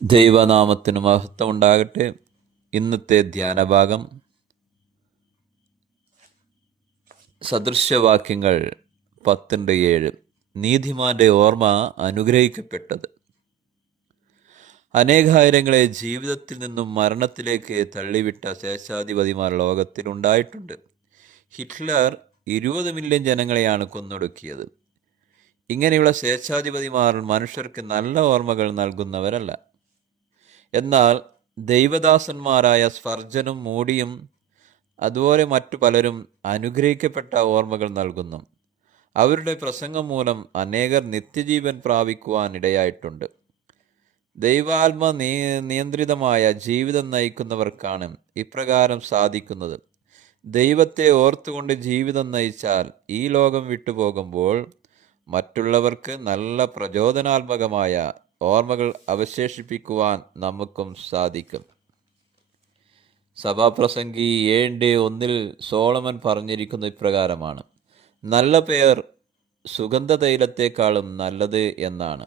ദൈവനാമത്തിന് മഹത്വം ഉണ്ടാകട്ടെ. ഇന്നത്തെ ധ്യാനഭാഗം സദൃശ്യവാക്യങ്ങൾ 10:7. നീതിമാന്റെ ഓർമ്മ അനുഗ്രഹിക്കപ്പെട്ടത്. അനേകായിരങ്ങളെ ജീവിതത്തിൽ നിന്നും മരണത്തിലേക്ക് തള്ളിവിട്ട സ്വേച്ഛാധിപതിമാർ ലോകത്തിലുണ്ടായിട്ടുണ്ട്. Hitler 20 million ജനങ്ങളെയാണ് കൊന്നൊടുക്കിയത്. ഇങ്ങനെയുള്ള സ്വേച്ഛാധിപതിമാർ മനുഷ്യർക്ക് നല്ല ഓർമ്മകൾ നൽകുന്നവരല്ല. എന്നാൽ ദൈവദാസന്മാരായ സ്പർജനും മൂഡിയും അതുപോലെ മറ്റു പലരും അനുഗ്രഹിക്കപ്പെട്ട ഓർമ്മകൾ നൽകുന്നു. അവരുടെ പ്രസംഗം മൂലം അനേകർ നിത്യജീവൻ പ്രാപിക്കുവാൻ ഇടയായിട്ടുണ്ട്. ദൈവാത്മ നിയന്ത്രിതമായ ജീവിതം നയിക്കുന്നവർക്കാണ് ഇപ്രകാരം സാധിക്കുന്നത്. ദൈവത്തെ ഓർത്തുകൊണ്ട് ജീവിതം നയിച്ചാൽ ഈ ലോകം വിട്ടുപോകുമ്പോൾ മറ്റുള്ളവർക്ക് നല്ല പ്രചോദനാത്മകമായ ഓർമ്മകൾ അവശേഷിപ്പിക്കുവാൻ നമുക്കും സാധിക്കും. സഭാപ്രസംഗി 7:1 സോളമൻ പറഞ്ഞിരിക്കുന്ന ഇപ്രകാരമാണ്: നല്ല പേർ സുഗന്ധതൈലത്തെക്കാളും നല്ലത് എന്നാണ്.